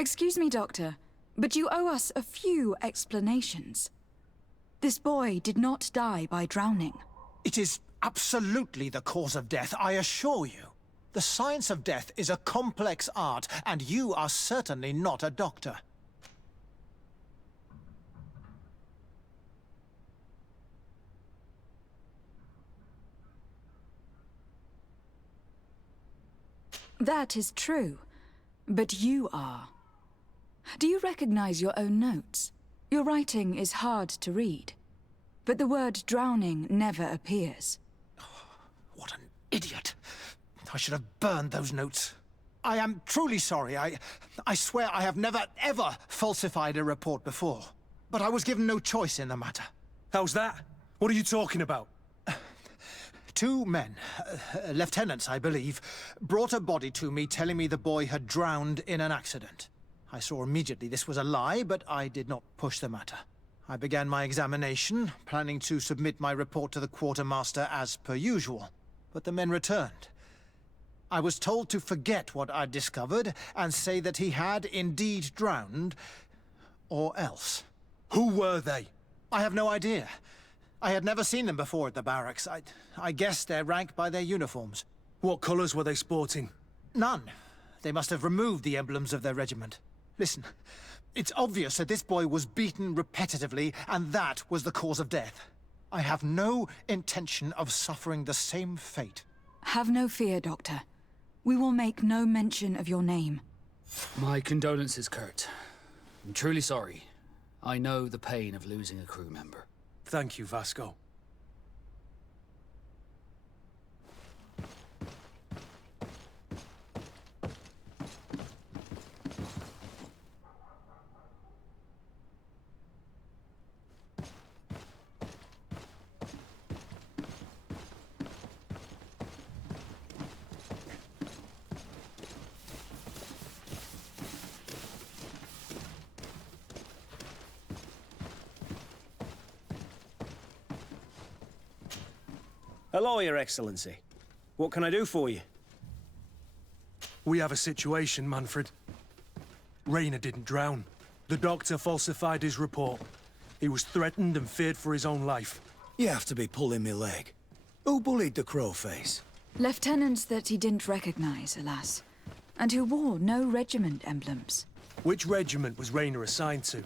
Excuse me, Doctor, but you owe us a few explanations. This boy did not die by drowning. It is absolutely the cause of death, I assure you. The science of death is a complex art, and you are certainly not a doctor. That is true, but you are. Do you recognize your own notes? Your writing is hard to read, but the word drowning never appears. What an idiot. I should have burned those notes. I am truly sorry. I swear I have never, ever falsified a report before. But I was given no choice in the matter. How's that? What are you talking about? Two men, lieutenants I believe, brought a body to me telling me the boy had drowned in an accident. I saw immediately this was a lie, but I did not push the matter. I began my examination, planning to submit my report to the quartermaster as per usual. But the men returned. I was told to forget what I'd discovered and say that he had indeed drowned, or else. Who were they? I have no idea. I had never seen them before at the barracks. I guessed their rank by their uniforms. What colours were they sporting? None. They must have removed the emblems of their regiment. Listen, it's obvious that this boy was beaten repetitively, and that was the cause of death. I have no intention of suffering the same fate. Have no fear, Doctor. We will make no mention of your name. My condolences, Kurt. I'm truly sorry. I know the pain of losing a crew member. Thank you, Vasco. Hello, Your Excellency. What can I do for you? We have a situation, Manfred. Rayner didn't drown. The doctor falsified his report. He was threatened and feared for his own life. You have to be pulling me leg. Who bullied the crowface? Lieutenants that he didn't recognize, alas, and who wore no regiment emblems. Which regiment was Rayner assigned to?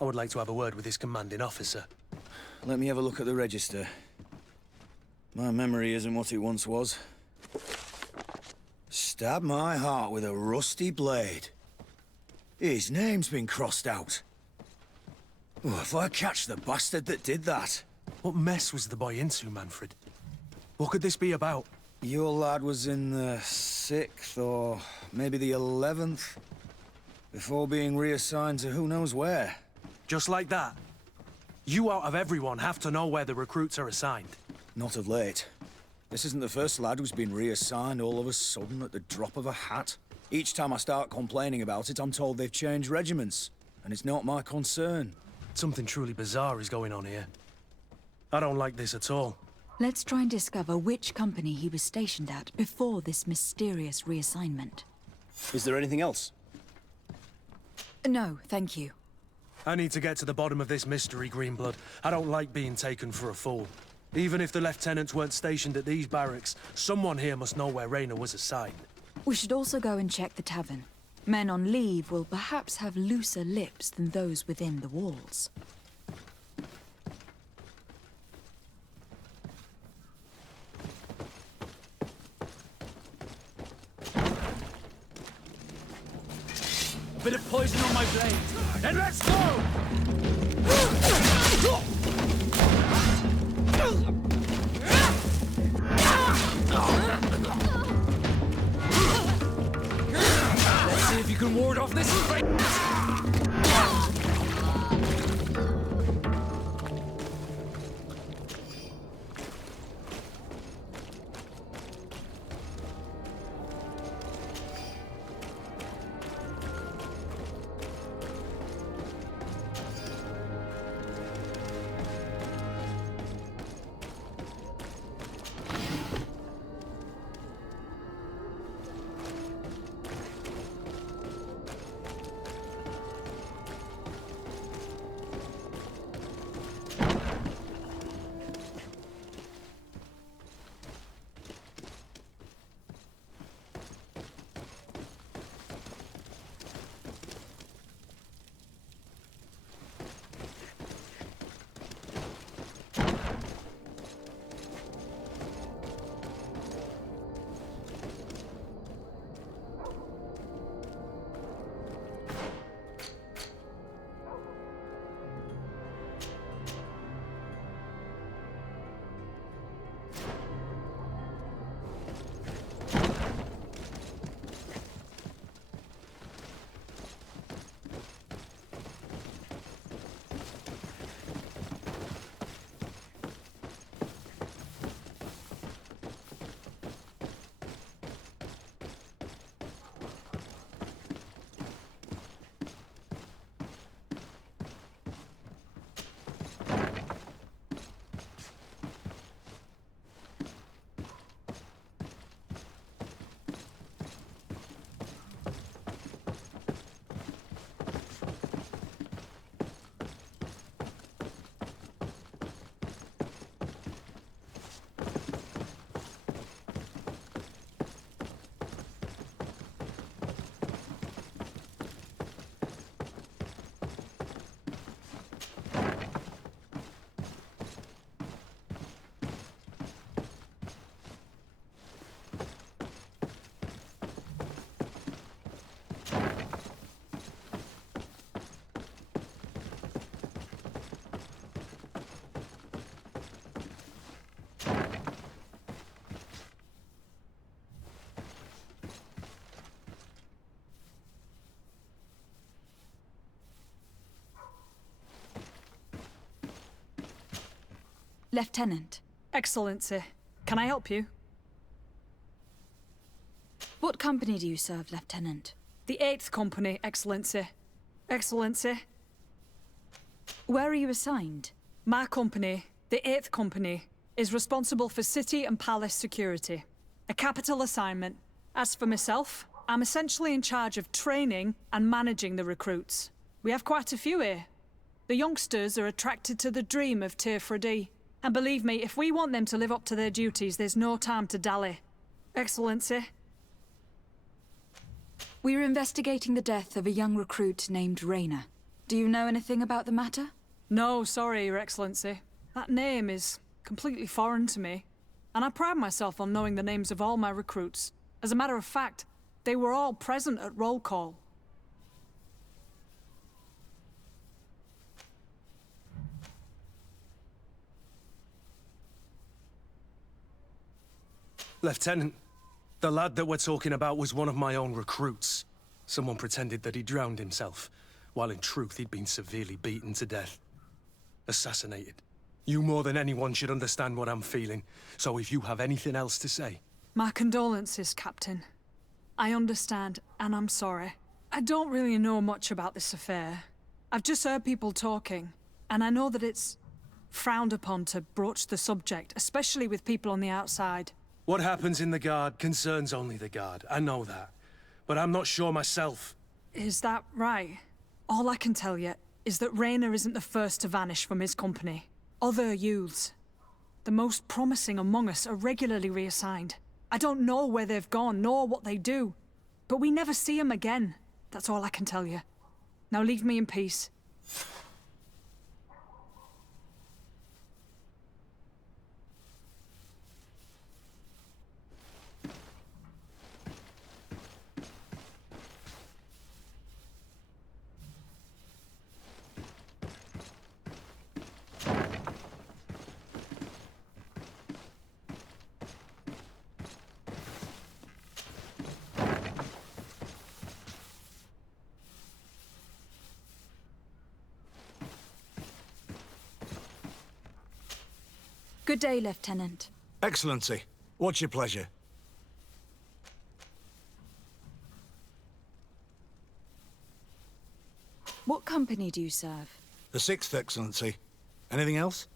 I would like to have a word with his commanding officer. Let me have a look at the register. My memory isn't what it once was. Stab my heart with a rusty blade. His name's been crossed out. Oh, if I catch the bastard that did that. What mess was the boy into, Manfred? What could this be about? Your lad was in the 6th or maybe the 11th, before being reassigned to who knows where. Just like that? You out of everyone have to know where the recruits are assigned. Not of late. This isn't the first lad who's been reassigned all of a sudden at the drop of a hat. Each time I start complaining about it, I'm told they've changed regiments, and it's not my concern. Something truly bizarre is going on here. I don't like this at all. Let's try and discover which company he was stationed at before this mysterious reassignment. Is there anything else? No, thank you. I need to get to the bottom of this mystery, Greenblood. I don't like being taken for a fool. Even if the lieutenants weren't stationed at these barracks, someone here must know where Rayner was assigned. We should also go and check the tavern. Men on leave will perhaps have looser lips than those within the walls. Bit of poison on my blade. Then let's go! Let's see if you can ward off this fate. Lieutenant. Excellency, can I help you? What company do you serve, Lieutenant? The 8th Company, Excellency. Excellency, Where are you assigned? my company, the 8th Company, is responsible for city and palace security. A capital assignment. As for myself, I'm essentially in charge of training and managing the recruits. We have quite a few here. The youngsters are attracted to the dream of Tir and believe me, if we want them to live up to their duties, there's no time to dally. Excellency, We are investigating the death of a young recruit named Raina. Do you know anything about the matter? no, sorry, Your Excellency. That name is completely foreign to me, and I pride myself on knowing the names of all my recruits. As a matter of fact, they were all present at roll call. Lieutenant, the lad that we're talking about was one of my own recruits. Someone pretended that he drowned himself, while in truth he'd been severely beaten to death. Assassinated. You more than anyone should understand what I'm feeling, so if you have anything else to say... My condolences, Captain. I understand, and I'm sorry. I don't really know much about this affair. I've just heard people talking, and I know that it's frowned upon to broach the subject, especially with people on the outside. What happens in the Guard concerns only the Guard, I know that. But I'm not sure myself. Is that right? All I can tell you is that Raina isn't the first to vanish from his company. Other youths, the most promising among us, are regularly reassigned. I don't know where they've gone, nor what they do. But we never see them again. That's all I can tell you. Now leave me in peace. Good day, Lieutenant. Excellency, what's your pleasure? What company do you serve? The 6th, Excellency. Anything else?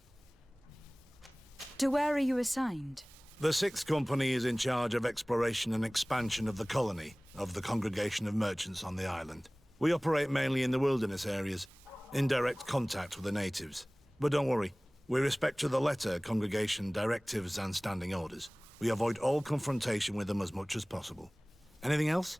To where are you assigned? The 6th Company is in charge of exploration and expansion of the colony of the Congregation of Merchants on the island. We operate mainly in the wilderness areas, in direct contact with the natives. But don't worry, we respect to the letter congregation directives and standing orders. We avoid all confrontation with them as much as possible. Anything else?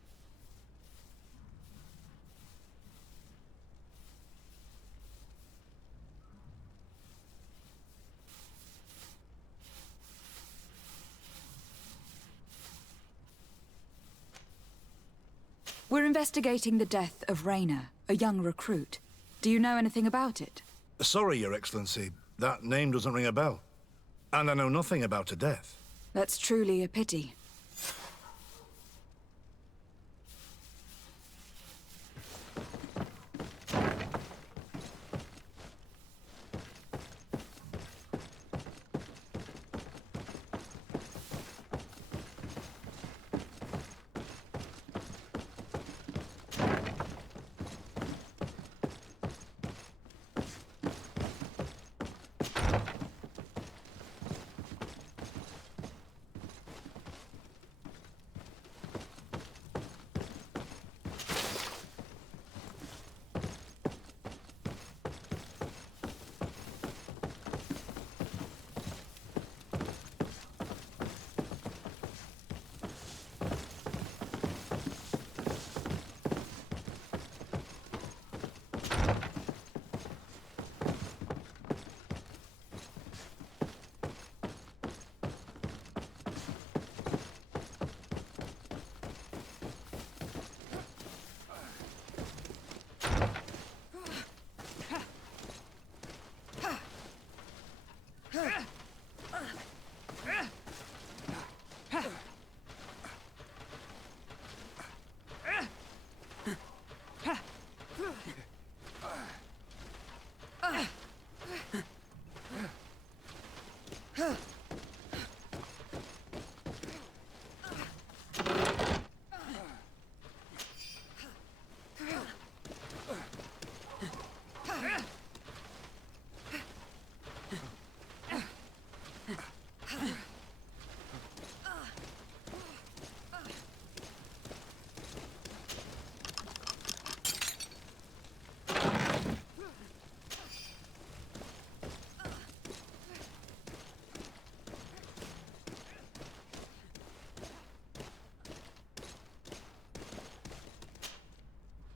We're investigating the death of Raina, a young recruit. Do you know anything about it? Sorry, Your Excellency. That name doesn't ring a bell. And I know nothing about her death. That's truly a pity.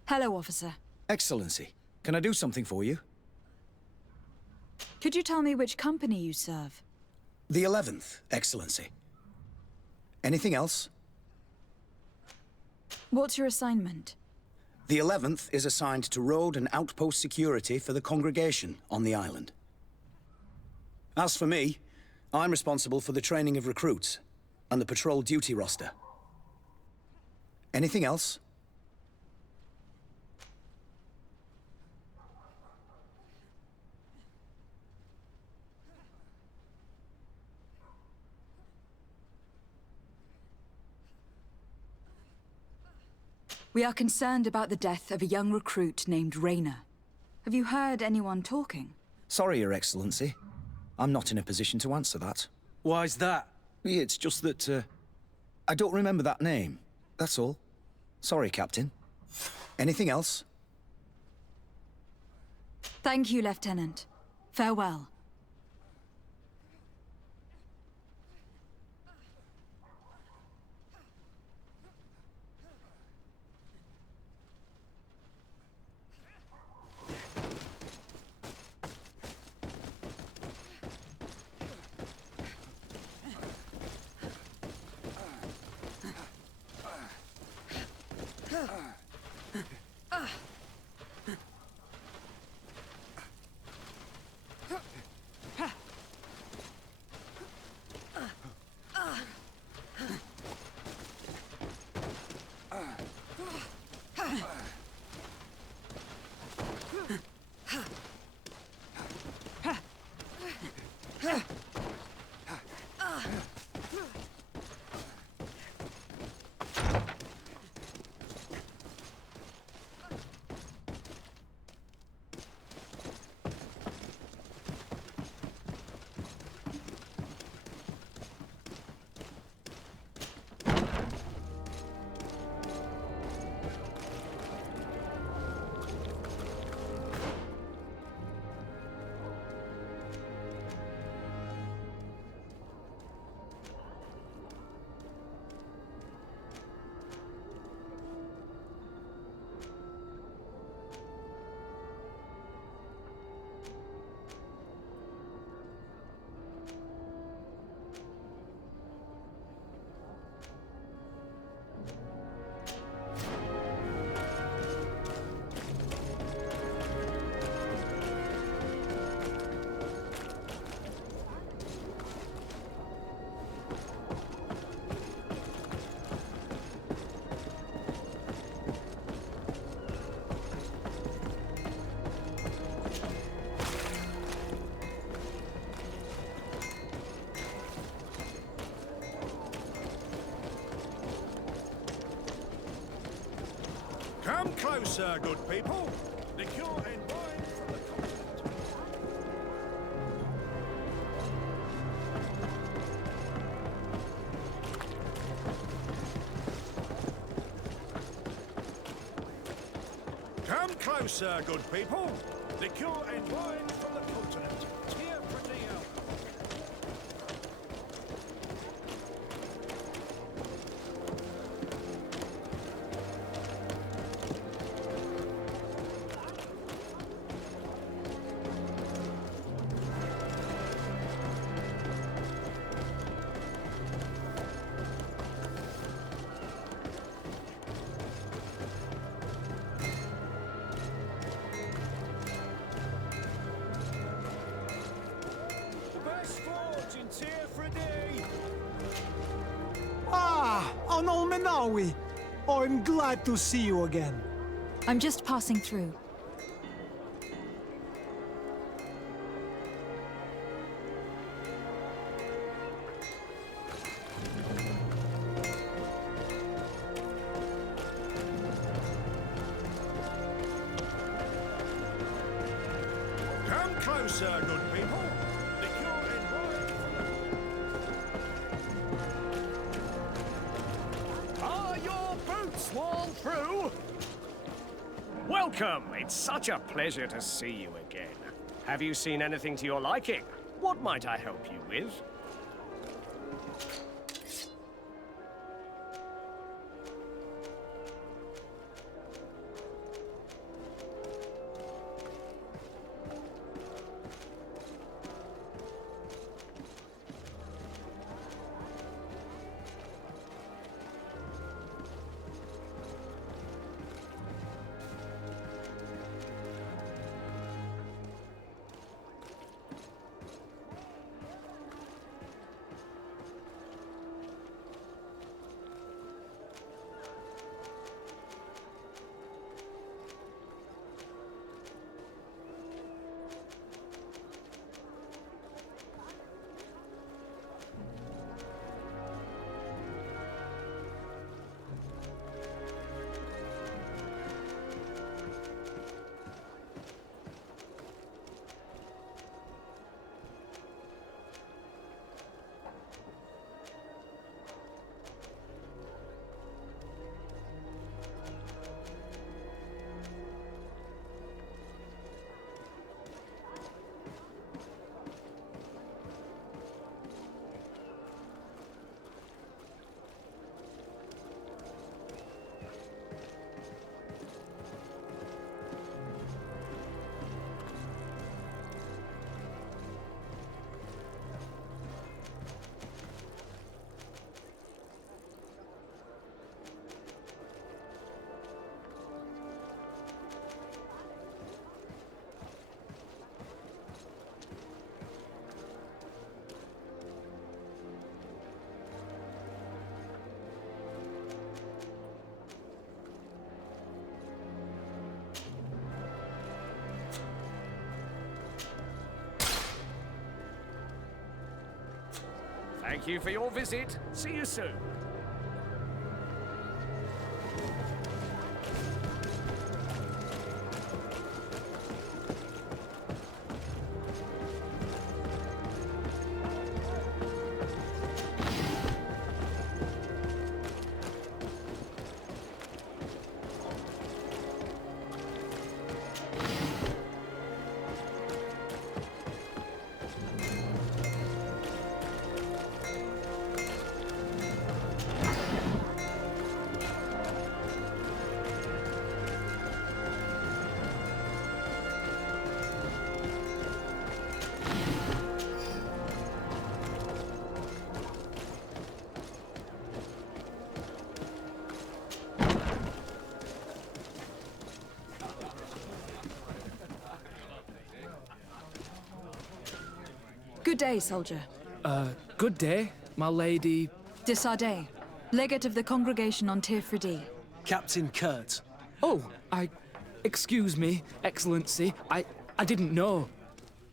Hello, officer. Excellency, can I do something for you? Could you tell me which company you serve? The 11th, Excellency. Anything else? What's your assignment? The 11th is assigned to road and outpost security for the congregation on the island. As for me, I'm responsible for the training of recruits and the patrol duty roster. Anything else? We are concerned about the death of a young recruit named Raynor. Have you heard anyone talking? Sorry, Your Excellency. I'm not in a position to answer that. Why's that? It's just that, I don't remember that name. That's all. Sorry, Captain. Anything else? Thank you, Lieutenant. Farewell. Come closer, good people. Liquor and wine from the continent. Come closer, good people. Liquor and wine from the continent. Here for the Ah, Onol Menawi. I'm glad to see you again. I'm just passing through. wall through. Welcome. It's such a pleasure to see you again. Have you seen anything to your liking? What might I help you with? Thank you for your visit. See you soon. Good day, soldier. Good day, my lady. De Sardet, legate of the congregation on Tirfredi. Captain Kurt. Oh, excuse me, Excellency. I didn't know.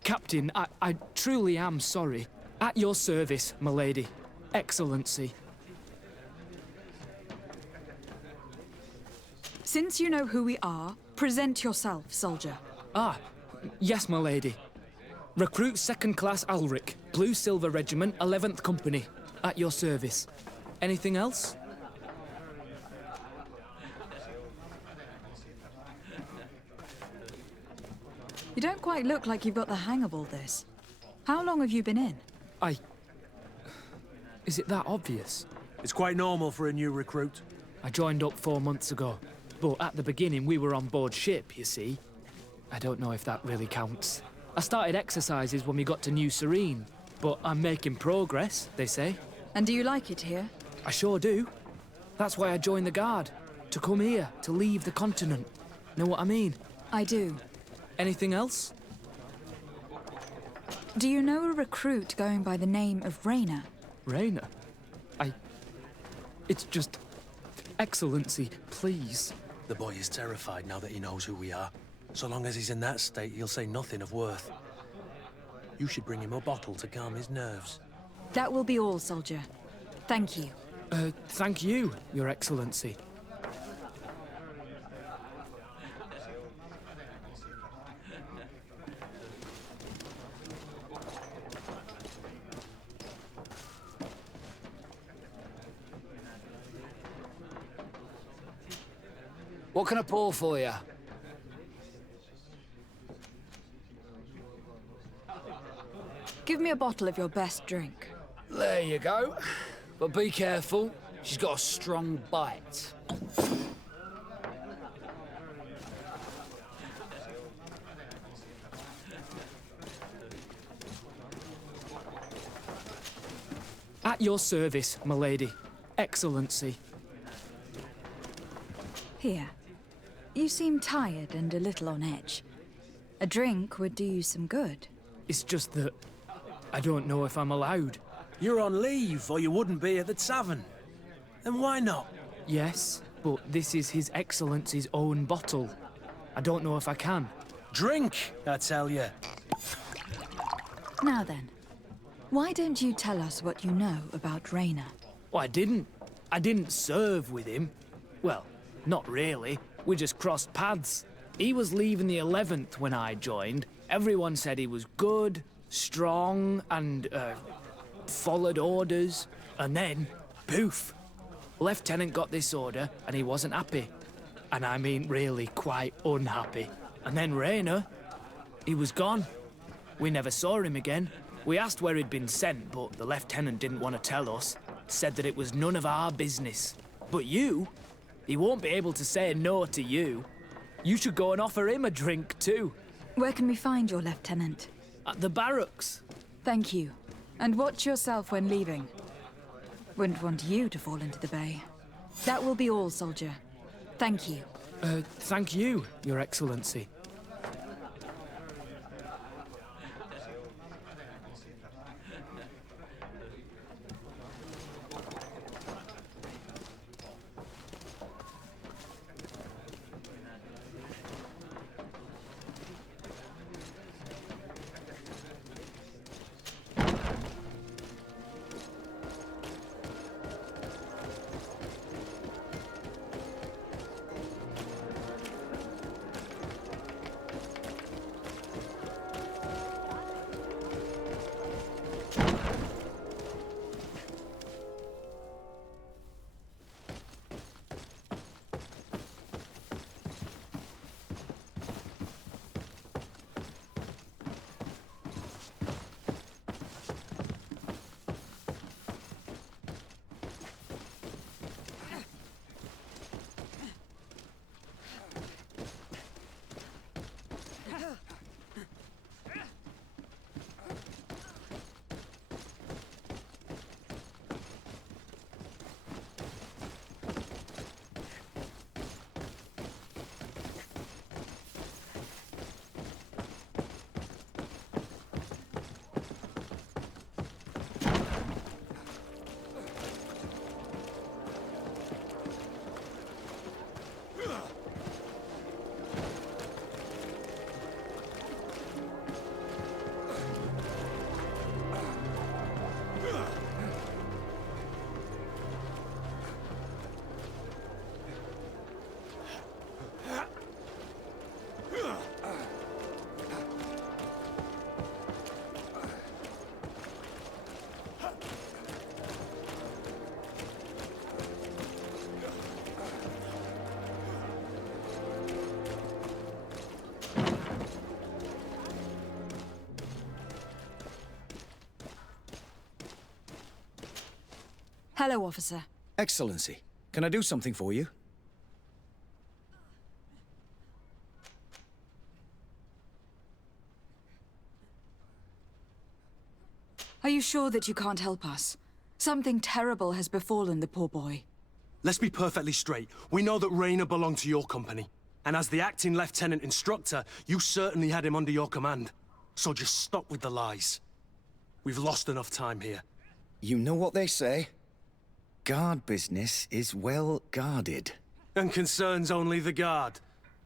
Captain, I truly am sorry. At your service, my lady. Excellency. Since you know who we are, present yourself, soldier. Ah, yes, my lady. Recruit 2nd Class Alric, Blue Silver Regiment, 11th Company. At your service. Anything else? You don't quite look like you've got the hang of all this. How long have you been in? Is it that obvious? It's quite normal for a new recruit. I joined up 4 months ago. But at the beginning, we were on board ship, you see. I don't know if that really counts. I started exercises when we got to New Serene. But I'm making progress, they say. And do you like it here? I sure do. That's why I joined the Guard. To come here, to leave the continent. Know what I mean? I do. Anything else? Do you know a recruit going by the name of Rayner? Rayner? It's just... Excellency, please. The boy is terrified now that he knows who we are. So long as he's in that state, he'll say nothing of worth. You should bring him a bottle to calm his nerves. That will be all, soldier. Thank you. Thank you, Your Excellency. What can I pour for you? Give me a bottle of your best drink. There you go. But be careful. She's got a strong bite. At your service, my lady. Excellency. Here. You seem tired and a little on edge. A drink would do you some good. It's just that I don't know if I'm allowed. You're on leave, or you wouldn't be at the tavern. And why not? Yes, but this is His Excellency's own bottle. I don't know if I can. Drink, I tell you. Now then, why don't you tell us what you know about Rainer? Well, I didn't. I didn't serve with him. Well, not really. We just crossed paths. He was leaving the 11th when I joined. Everyone said he was good, strong, and, followed orders. And then, poof. Lieutenant got this order, and he wasn't happy. And I mean really quite unhappy. And then Rainer, he was gone. We never saw him again. We asked where he'd been sent, but the lieutenant didn't want to tell us. Said that it was none of our business. But you, he won't be able to say no to you. You should go and offer him a drink too. Where can we find your lieutenant? At the barracks. Thank you. And watch yourself when leaving. Wouldn't want you to fall into the bay. That will be all, soldier. Thank you. Thank you, Your Excellency. Hello, officer. Excellency, can I do something for you? Are you sure that you can't help us? Something terrible has befallen the poor boy. Let's be perfectly straight. We know that Rainer belonged to your company. And as the acting lieutenant instructor, you certainly had him under your command. So just stop with the lies. We've lost enough time here. You know what they say? Guard business is well guarded. And concerns only the guard.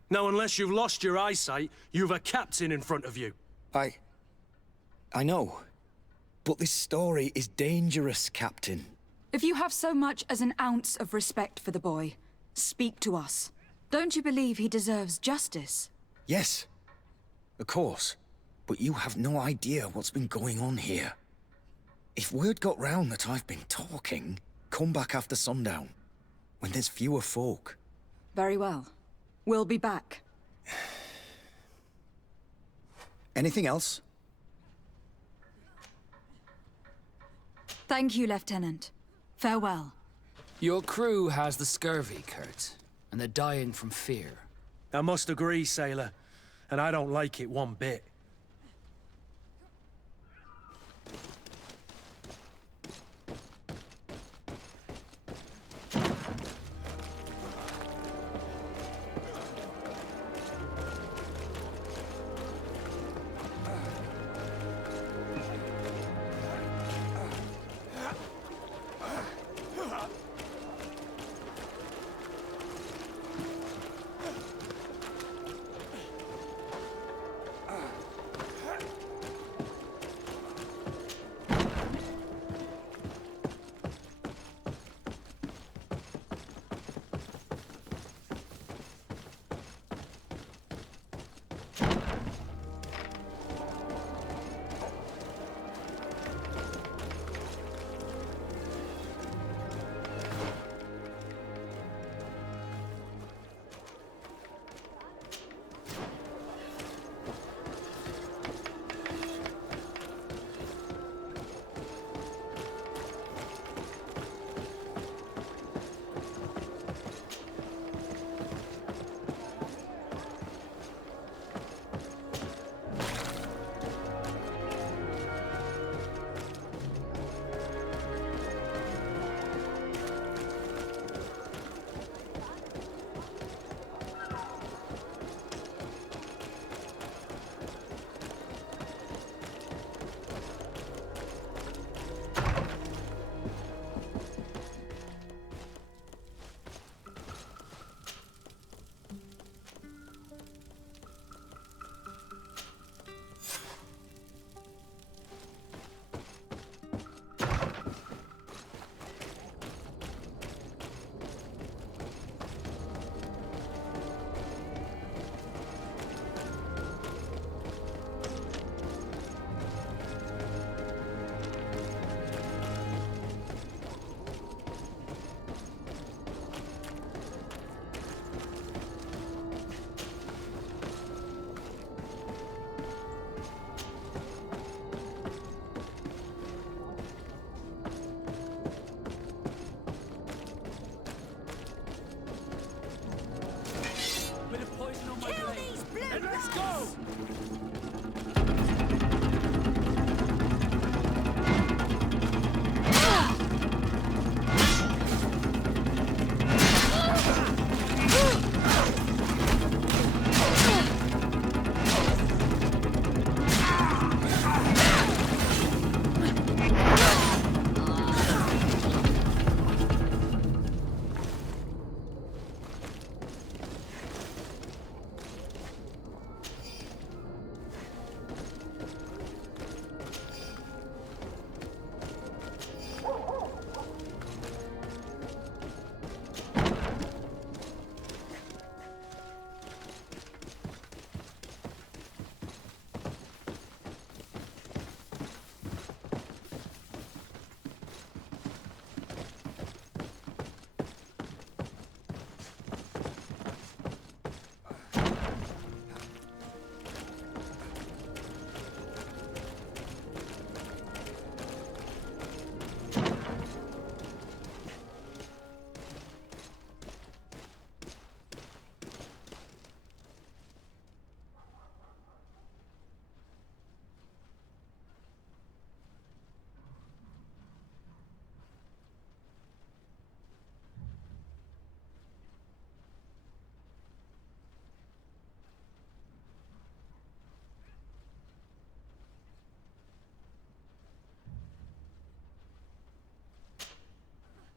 Now, unless you've lost your eyesight, you've a captain in front of you. I know. But this story is dangerous, Captain. If you have so much as an ounce of respect for the boy, speak to us. Don't you believe he deserves justice? Yes, of course. But you have no idea what's been going on here. If word got round that I've been talking, come back after sundown, when there's fewer folk. Very well. We'll be back. Anything else? Thank you, Lieutenant. Farewell. Your crew has the scurvy, Kurt, and they're dying from fear. I must agree, sailor. And I don't like it one bit.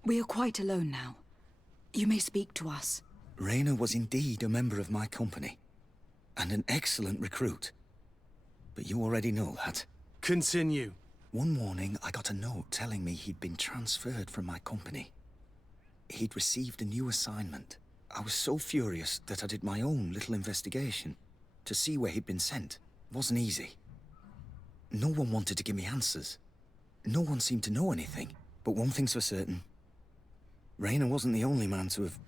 We are quite alone now. You may speak to us. Rayner was indeed a member of my company, and an excellent recruit. But you already know that. Continue. One morning, I got a note telling me he'd been transferred from my company. He'd received a new assignment. I was so furious that I did my own little investigation to see where he'd been sent. It wasn't easy. No one wanted to give me answers. No one seemed to know anything. But one thing's for certain. Rayner wasn't the only man to have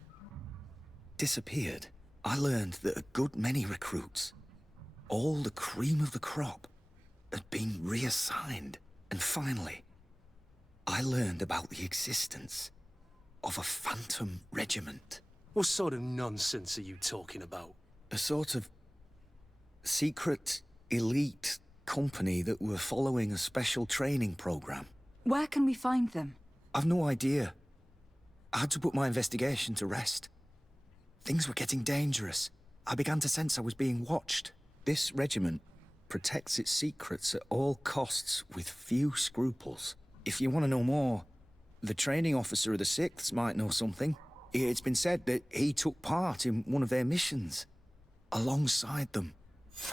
disappeared. I learned that a good many recruits, all the cream of the crop, had been reassigned. And finally, I learned about the existence of a phantom regiment. What sort of nonsense are you talking about? A sort of secret, elite company that were following a special training program. Where can we find them? I've no idea. I had to put my investigation to rest. Things were getting dangerous. I began to sense I was being watched. This regiment protects its secrets at all costs with few scruples. If you want to know more, the training officer of the 6th might know something. It's been said that he took part in one of their missions, alongside them.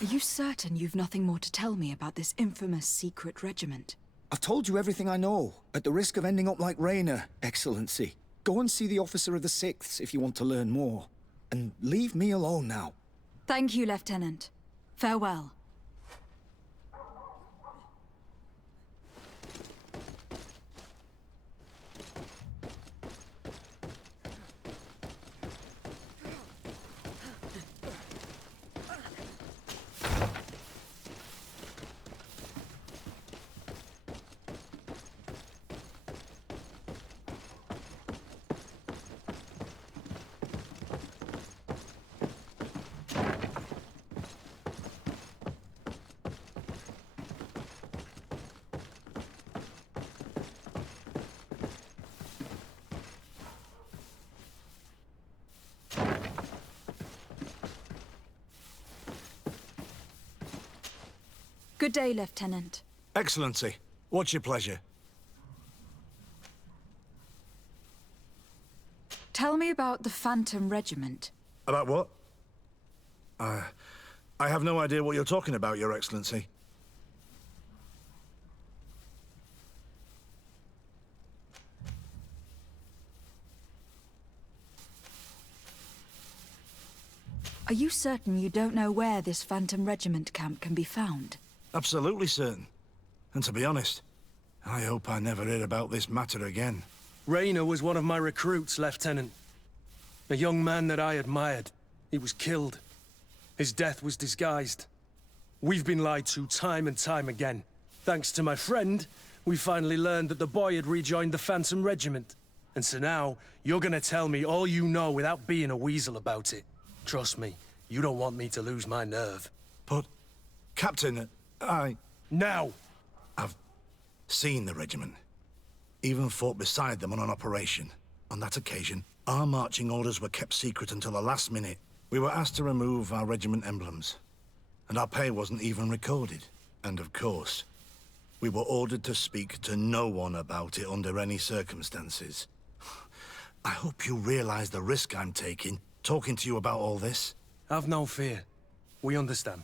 Are you certain you've nothing more to tell me about this infamous secret regiment? I've told you everything I know, at the risk of ending up like Raynor, Excellency. Go and see the officer of the 6th if you want to learn more. And leave me alone now. Thank you, Lieutenant. Farewell. Good day, Lieutenant. Excellency, what's your pleasure? Tell me about the Phantom Regiment. About what? I have no idea what you're talking about, Your Excellency. Are you certain you don't know where this Phantom Regiment camp can be found? Absolutely certain. And to be honest, I hope I never hear about this matter again. Raynor was one of my recruits, Lieutenant. A young man that I admired. He was killed. His death was disguised. We've been lied to time and time again. Thanks to my friend, we finally learned that the boy had rejoined the Phantom Regiment. And so now, you're gonna tell me all you know without being a weasel about it. Trust me, you don't want me to lose my nerve. But, Captain, Now! I've seen the regiment. Even fought beside them on an operation. On that occasion, our marching orders were kept secret until the last minute. We were asked to remove our regiment emblems. And our pay wasn't even recorded. And of course, we were ordered to speak to no one about it under any circumstances. I hope you realize the risk I'm taking, talking to you about all this. Have no fear. We understand.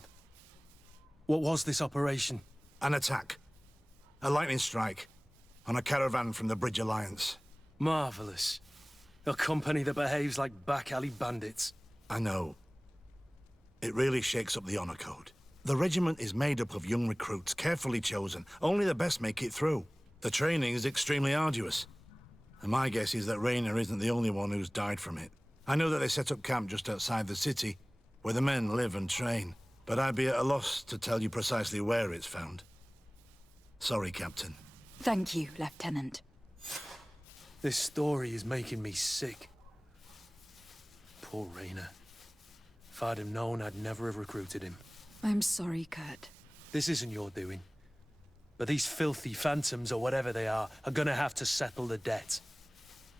What was this operation? An attack. A lightning strike. On a caravan from the Bridge Alliance. Marvelous. A company that behaves like back-alley bandits. I know. It really shakes up the honor code. The regiment is made up of young recruits, carefully chosen. Only the best make it through. The training is extremely arduous. And my guess is that Raynor isn't the only one who's died from it. I know that they set up camp just outside the city, where the men live and train. But I'd be at a loss to tell you precisely where it's found. Sorry, Captain. Thank you, Lieutenant. This story is making me sick. Poor Raynor. If I'd have known, I'd never have recruited him. I'm sorry, Kurt. This isn't your doing. But these filthy phantoms, or whatever they are gonna have to settle the debt.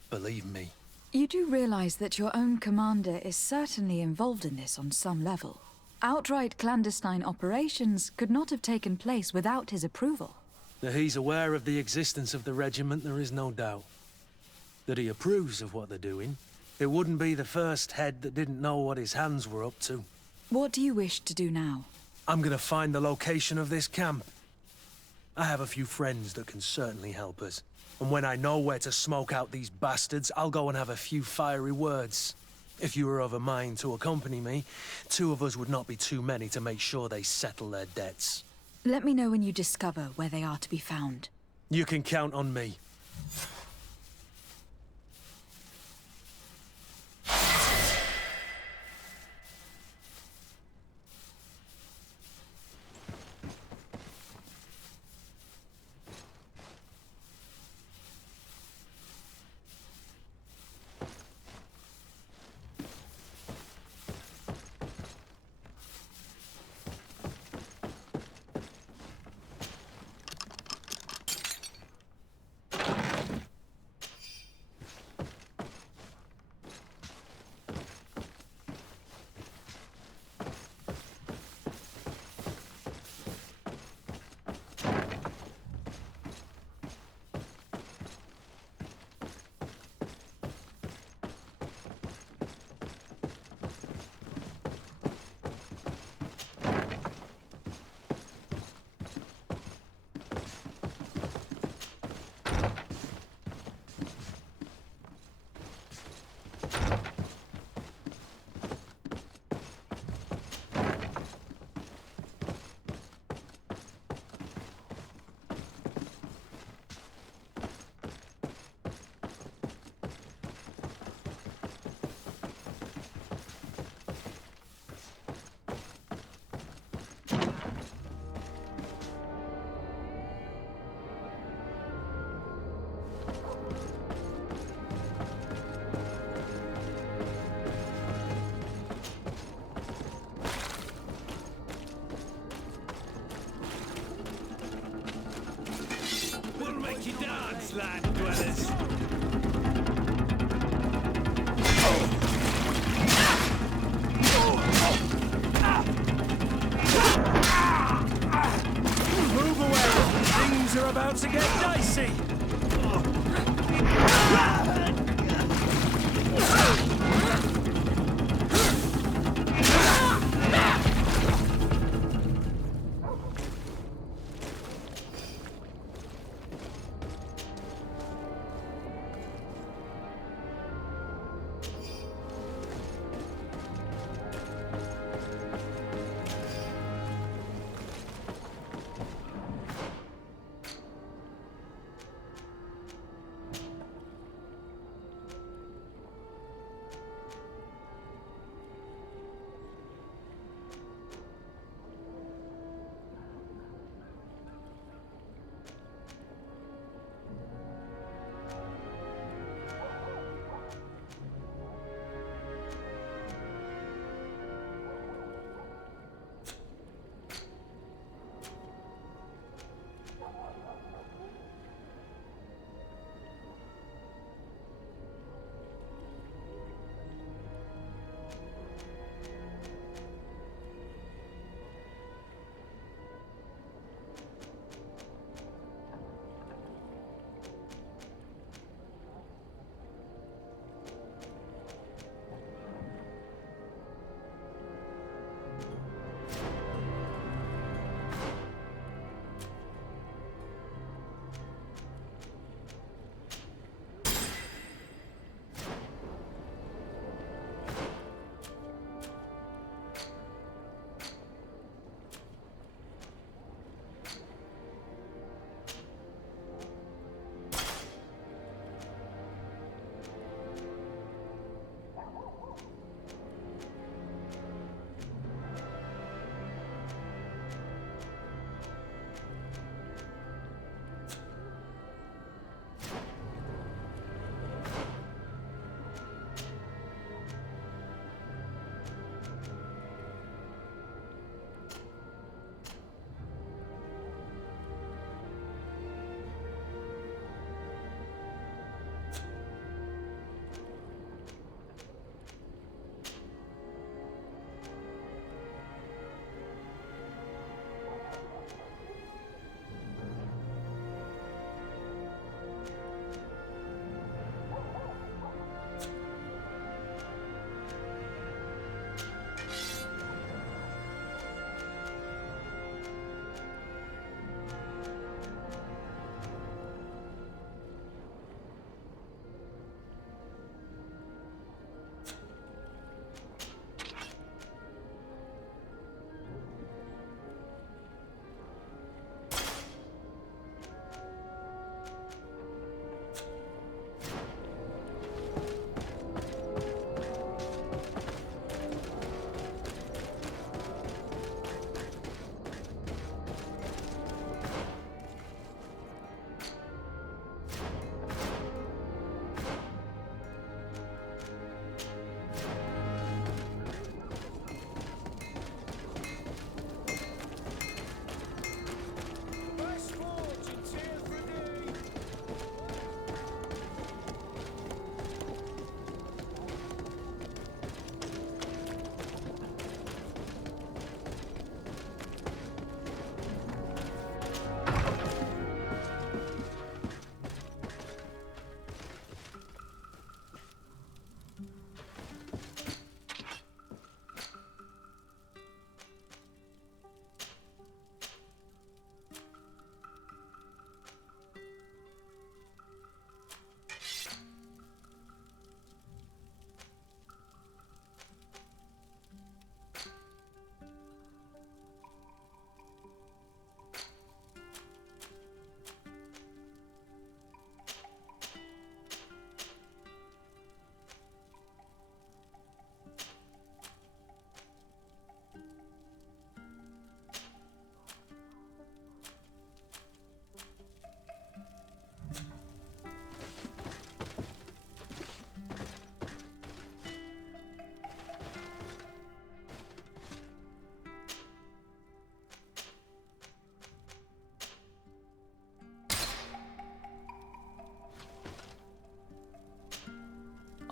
Believe me. You do realize that your own commander is certainly involved in this on some level. Outright clandestine operations could not have taken place without his approval. That he's aware of the existence of the regiment, there is no doubt. That he approves of what they're doing. It wouldn't be the first head that didn't know what his hands were up to. What do you wish to do now? I'm gonna find the location of this camp. I have a few friends that can certainly help us. And when I know where to smoke out these bastards, I'll go and have a few fiery words. If you were of a mind to accompany me, 2 of us would not be too many to make sure they settle their debts. Let me know when you discover where they are to be found. You can count on me. land dwellers. Move away! Things are about to get dicey!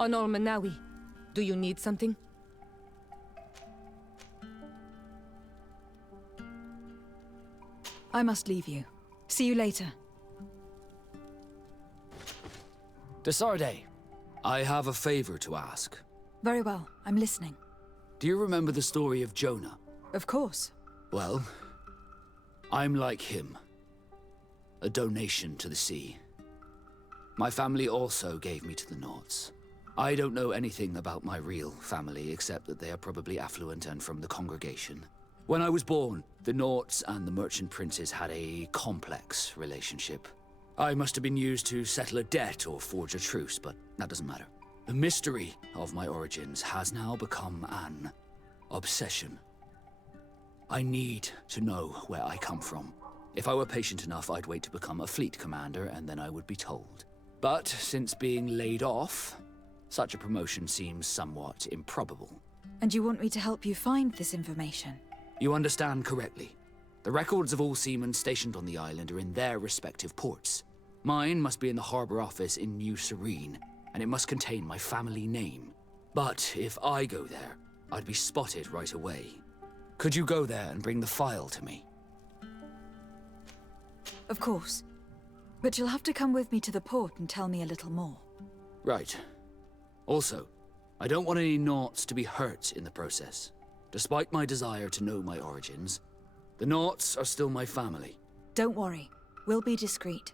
On Olmanawi. Do you need something? I must leave you. See you later. Desarde, I have a favor to ask. Very well. I'm listening. Do you remember the story of Jonah? Of course. Well, I'm like him. A donation to the sea. My family also gave me to the Nauts. I don't know anything about my real family, except that they are probably affluent and from the congregation. When I was born, the Nauts and the merchant princes had a complex relationship. I must have been used to settle a debt or forge a truce, but that doesn't matter. The mystery of my origins has now become an obsession. I need to know where I come from. If I were patient enough, I'd wait to become a fleet commander, and then I would be told. But since being laid off, such a promotion seems somewhat improbable. And you want me to help you find this information? You understand correctly. The records of all seamen stationed on the island are in their respective ports. Mine must be in the harbor office in New Serene, and it must contain my family name. But if I go there, I'd be spotted right away. Could you go there and bring the file to me? Of course. But you'll have to come with me to the port and tell me a little more. Right. Also, I don't want any Nauts to be hurt in the process. Despite my desire to know my origins, the Nauts are still my family. Don't worry. We'll be discreet.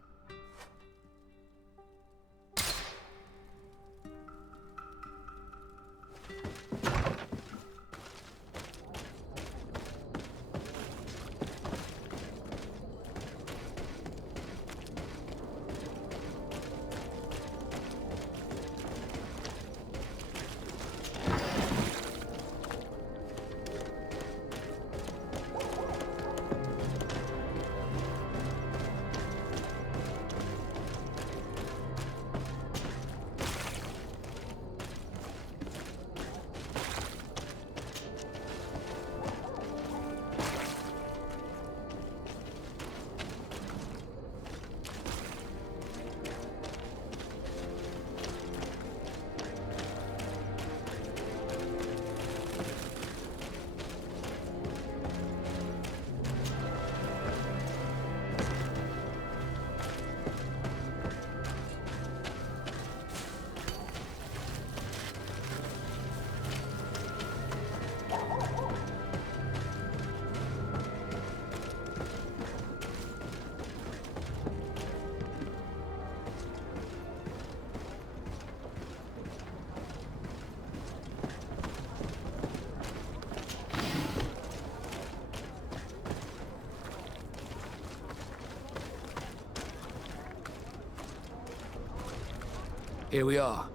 Here we are.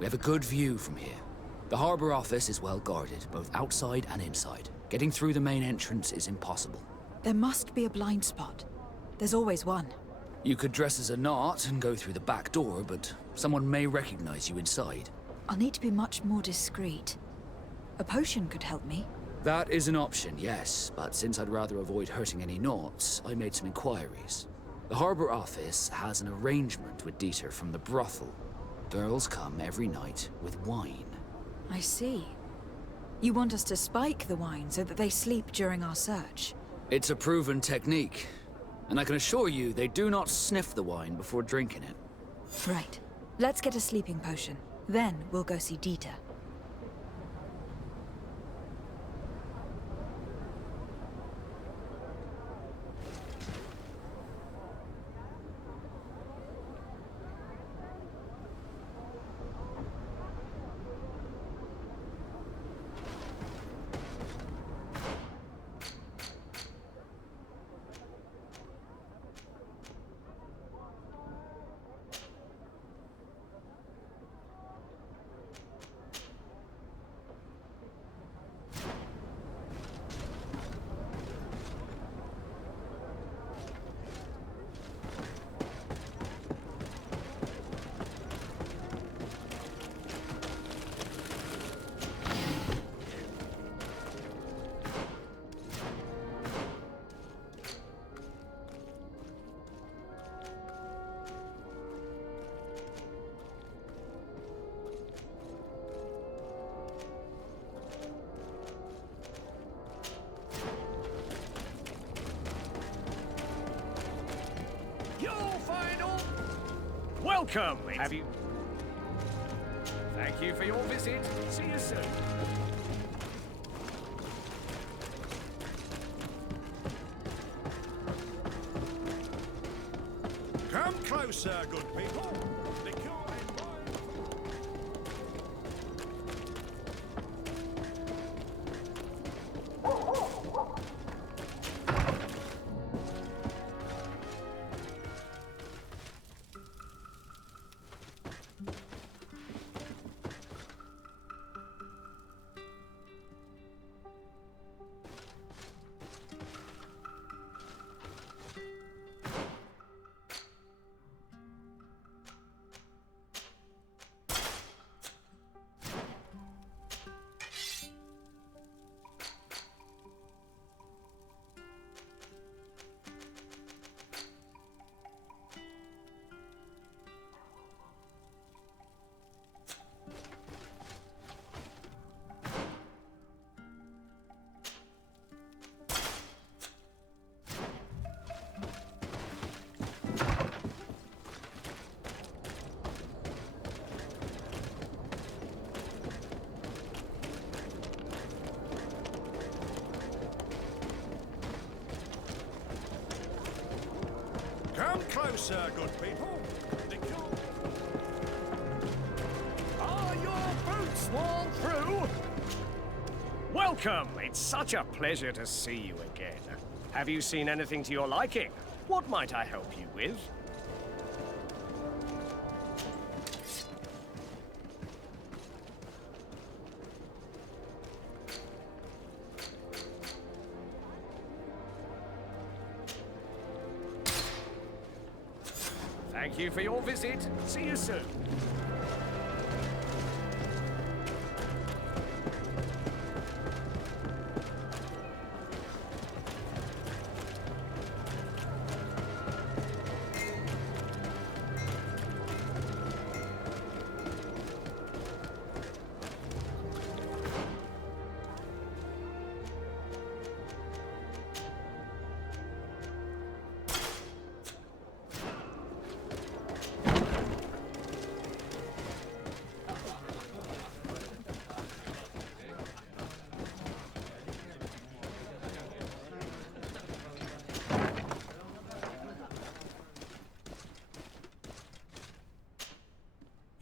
We have a good view from here. The harbor office is well guarded, both outside and inside. Getting through the main entrance is impossible. There must be a blind spot. There's always one. You could dress as a Naut and go through the back door, but someone may recognize you inside. I'll need to be much more discreet. A potion could help me. That is an option, yes, but since I'd rather avoid hurting any Nauts, I made some inquiries. The harbor office has an arrangement with Dieter from the brothel. Girls come every night with wine. I see. You want us to spike the wine so that they sleep during our search? It's a proven technique, and I can assure you they do not sniff the wine before drinking it. Right. Let's get a sleeping potion. Then we'll go see Dieter. Welcome. Have you... Thank you for your visit. See you soon. Come closer, good people. The cure Come closer, good people. The cure... Are your boots worn through? Welcome. It's such a pleasure to see you again. Have you seen anything to your liking? What might I help you with? Thank you for your visit. See you soon.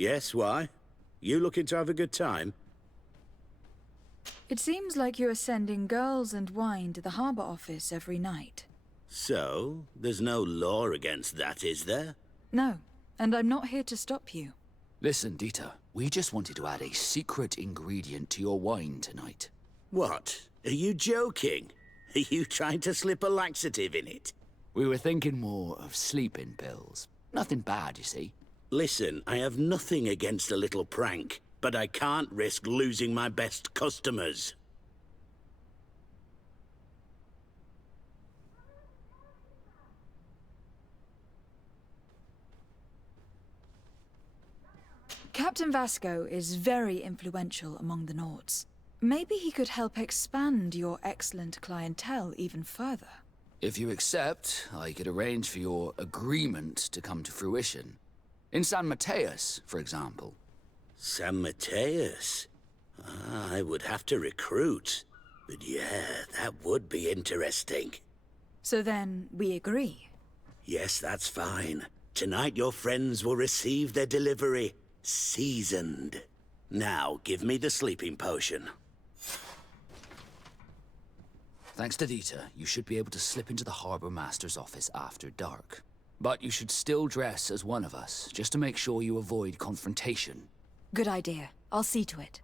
Yes, why? You looking to have a good time? It seems like you are sending girls and wine to the harbor office every night. So, there's no law against that, is there? No, and I'm not here to stop you. Listen, Dieter, we just wanted to add a secret ingredient to your wine tonight. What? Are you joking? Are you trying to slip a laxative in it? We were thinking more of sleeping pills. Nothing bad, you see. Listen, I have nothing against a little prank, but I can't risk losing my best customers. Captain Vasco is very influential among the Nords. Maybe he could help expand your excellent clientele even further. If you accept, I could arrange for your agreement to come to fruition. In San Mateus, for example. San Mateus? I would have to recruit. But yeah, that would be interesting. So then, we agree? Yes, that's fine. Tonight your friends will receive their delivery. Seasoned. Now, give me the sleeping potion. Thanks to Dieter, you should be able to slip into the Harbor Master's office after dark. But you should still dress as one of us, just to make sure you avoid confrontation. Good idea. I'll see to it.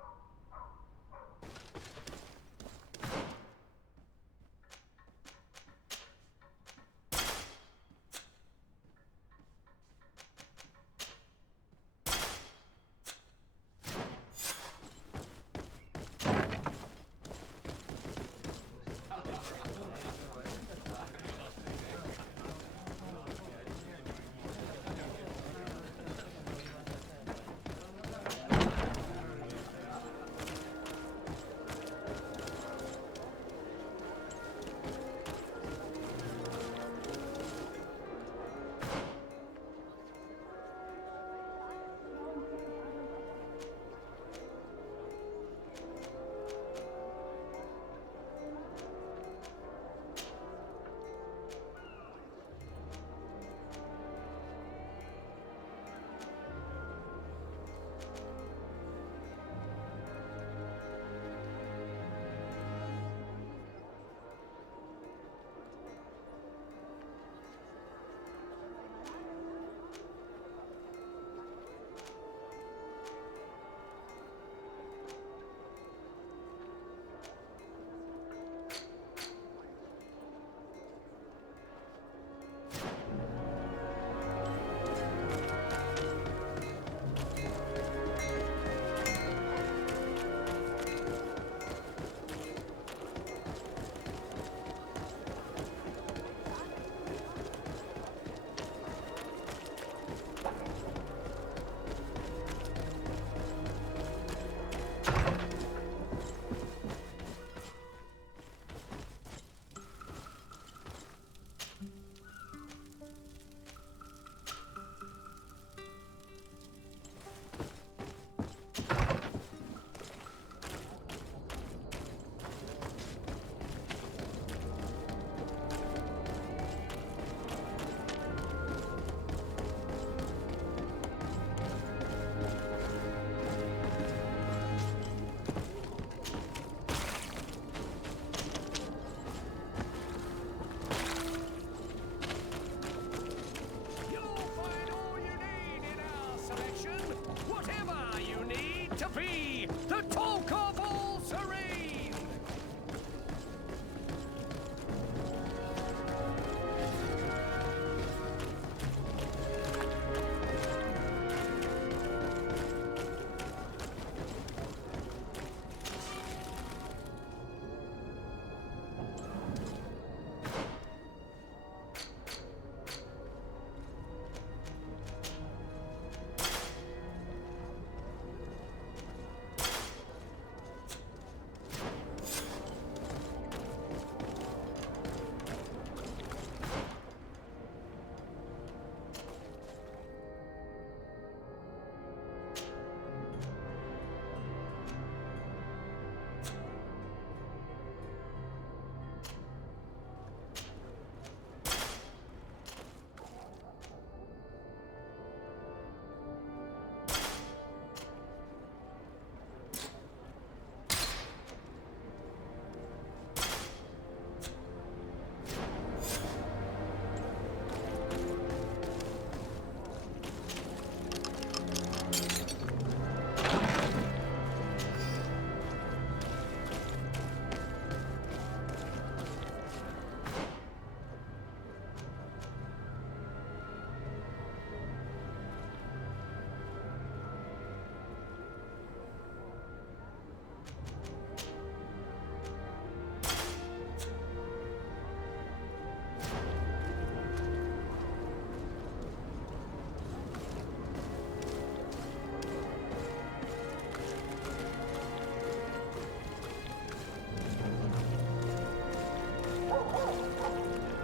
Whatever you need to be the talk of all Serene!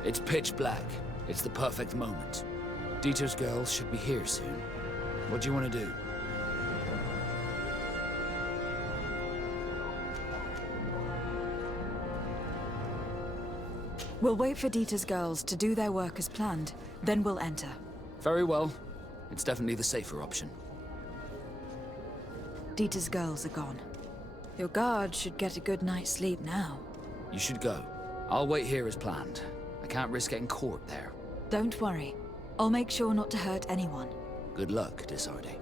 It's pitch black. It's the perfect moment. Dieter's girls should be here soon. What do you want to do? We'll wait for Dieter's girls to do their work as planned, then we'll enter. Very well. It's definitely the safer option. Dieter's girls are gone. Your guard should get a good night's sleep now. You should go. I'll wait here as planned. I can't risk getting caught there. Don't worry. I'll make sure not to hurt anyone. Good luck, Desarde.